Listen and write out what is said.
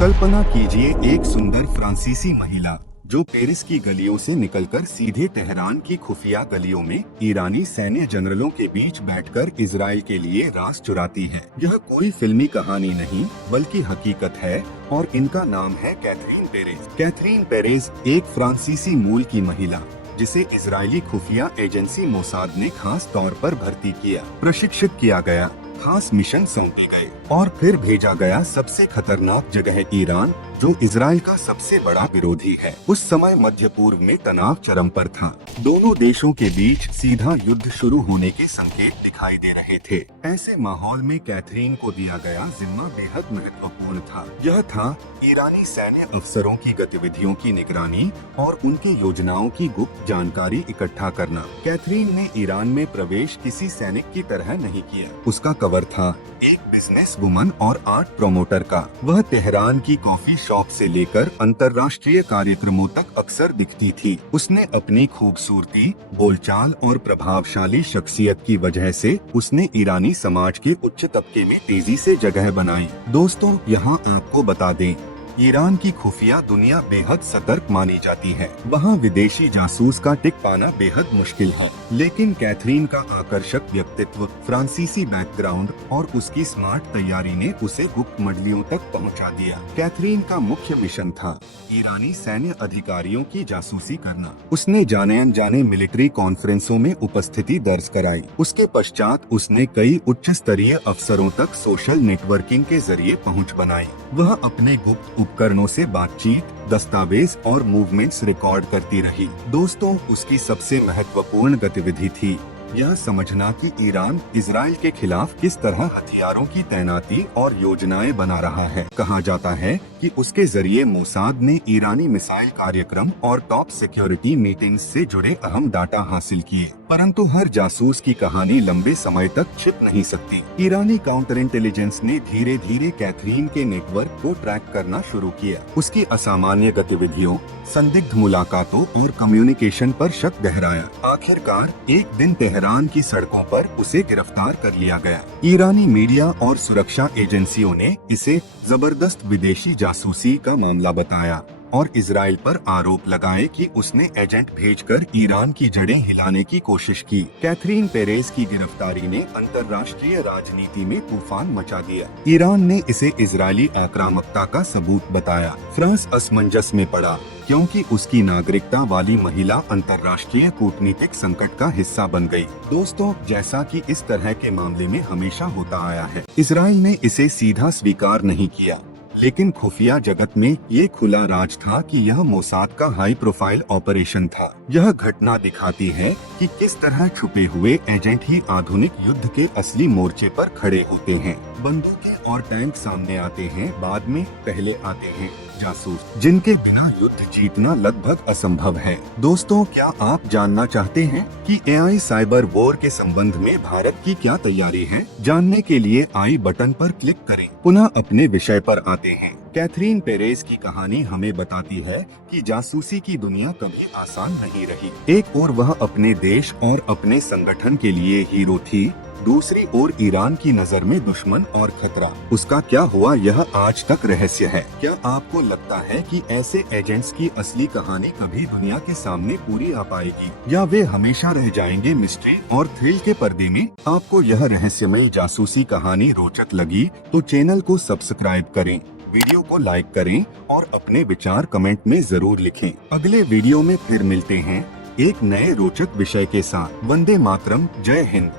कल्पना कीजिए एक सुंदर फ्रांसीसी महिला जो पेरिस की गलियों से निकलकर सीधे तेहरान की खुफिया गलियों में ईरानी सैन्य जनरलों के बीच बैठकर इजराइल के लिए राज चुराती है। यह कोई फिल्मी कहानी नहीं बल्कि हकीकत है और इनका नाम है कैथरीन पेरेज। कैथरीन पेरेज एक फ्रांसीसी मूल की महिला जिसे इजरायली खुफिया एजेंसी मोसाद ने खास तौर पर भर्ती किया, प्रशिक्षित किया गया, खास मिशन सौंपे गए और फिर भेजा गया सबसे खतरनाक जगह ईरान, जो इजराइल का सबसे बड़ा विरोधी है। उस समय मध्य पूर्व में तनाव चरम पर था। दोनों देशों के बीच सीधा युद्ध शुरू होने के संकेत दिखाई दे रहे थे। ऐसे माहौल में कैथरीन को दिया गया जिम्मा बेहद महत्वपूर्ण था। यह था ईरानी सैन्य अफसरों की गतिविधियों की निगरानी और उनकी योजनाओं की गुप्त जानकारी इकट्ठा करना। कैथरीन ने ईरान में प्रवेश किसी सैनिक की तरह नहीं किया। उसका कवर था एक बिजनेस वुमन और आर्ट प्रोमोटर का। वह तेहरान की कॉफी शॉप से लेकर अंतर्राष्ट्रीय कार्यक्रमों तक अक्सर दिखती थी। उसने अपनी खूबसूरती, बोलचाल और प्रभावशाली शख्सियत की वजह से उसने ईरानी समाज के उच्च तबके में तेजी से जगह बनाई। दोस्तों, यहाँ आपको बता दें, ईरान की खुफिया दुनिया बेहद सतर्क मानी जाती है। वहाँ विदेशी जासूस का टिक पाना बेहद मुश्किल है। लेकिन कैथरीन का आकर्षक व्यक्तित्व, फ्रांसीसी बैकग्राउंड और उसकी स्मार्ट तैयारी ने उसे गुप्त मंडलियों तक पहुँचा दिया। कैथरीन का मुख्य मिशन था ईरानी सैन्य अधिकारियों की जासूसी करना। उसने जाने अनजाने मिलिट्री कॉन्फ्रेंसों में उपस्थिति दर्ज कराई। उसके पश्चात उसने कई उच्च स्तरीय अफसरों तक सोशल नेटवर्किंग के जरिए पहुँच बनाई। वह अपने गुप्त उपकरणों से बातचीत, दस्तावेज और मूवमेंट्स रिकॉर्ड करती रही। दोस्तों, उसकी सबसे महत्वपूर्ण गतिविधि थी यह समझना कि ईरान इजराइल के खिलाफ किस तरह हथियारों की तैनाती और योजनाएं बना रहा है। कहा जाता है कि उसके जरिए मोसाद ने ईरानी मिसाइल कार्यक्रम और टॉप सिक्योरिटी मीटिंग्स से जुड़े अहम डाटा हासिल किए। परंतु हर जासूस की कहानी लंबे समय तक छिप नहीं सकती। ईरानी काउंटर इंटेलिजेंस ने धीरे धीरे कैथरीन के नेटवर्क को ट्रैक करना शुरू किया। उसकी असामान्य गतिविधियों, संदिग्ध मुलाकातों और कम्युनिकेशन पर शक गहराया। आखिरकार एक दिन तेहरान की सड़कों पर उसे गिरफ्तार कर लिया गया। ईरानी मीडिया और सुरक्षा एजेंसियों ने इसे जबरदस्त विदेशी जासूसी का मामला बताया और इजराइल पर आरोप लगाए कि उसने एजेंट भेजकर ईरान की जड़ें हिलाने की कोशिश की। कैथरीन पेरेज की गिरफ्तारी ने अंतर्राष्ट्रीय राजनीति में तूफान मचा दिया। ईरान ने इसे इजरायली आक्रामकता का सबूत बताया। फ्रांस असमंजस में पड़ा क्योंकि उसकी नागरिकता वाली महिला अंतर्राष्ट्रीय कूटनीतिक संकट का हिस्सा बन गई। दोस्तों, जैसा कि इस तरह के मामले में हमेशा होता आया है, इजराइल ने इसे सीधा स्वीकार नहीं किया, लेकिन खुफिया जगत में ये खुला राज था कि यह मोसाद का हाई प्रोफाइल ऑपरेशन था। यह घटना दिखाती है कि किस तरह छुपे हुए एजेंट ही आधुनिक युद्ध के असली मोर्चे पर खड़े होते हैं। बंदूकें और टैंक सामने आते हैं, बाद में पहले आते हैं जासूस, जिनके बिना युद्ध जीतना लगभग असंभव है। दोस्तों, क्या आप जानना चाहते हैं कि एआई साइबर वॉर के संबंध में भारत की क्या तैयारी है? जानने के लिए आई बटन पर क्लिक करें। पुनः अपने विषय पर आते हैं। कैथरीन पेरेज की कहानी हमें बताती है कि जासूसी की दुनिया कभी आसान नहीं रही। एक ओर वह अपने देश और अपने संगठन के लिए हीरो थी, दूसरी ओर ईरान की नजर में दुश्मन और खतरा। उसका क्या हुआ, यह आज तक रहस्य है। क्या आपको लगता है कि ऐसे एजेंट्स की असली कहानी कभी दुनिया के सामने पूरी आ पाएगी, या वे हमेशा रह जाएंगे मिस्ट्री और थ्रिल के पर्दे में? आपको यह रहस्यमय जासूसी कहानी रोचक लगी तो चैनल को सब्सक्राइब करें, वीडियो को लाइक करें और अपने विचार कमेंट में जरूर लिखें। अगले वीडियो में फिर मिलते हैं एक नए रोचक विषय के साथ। वंदे मातरम, जय हिंद।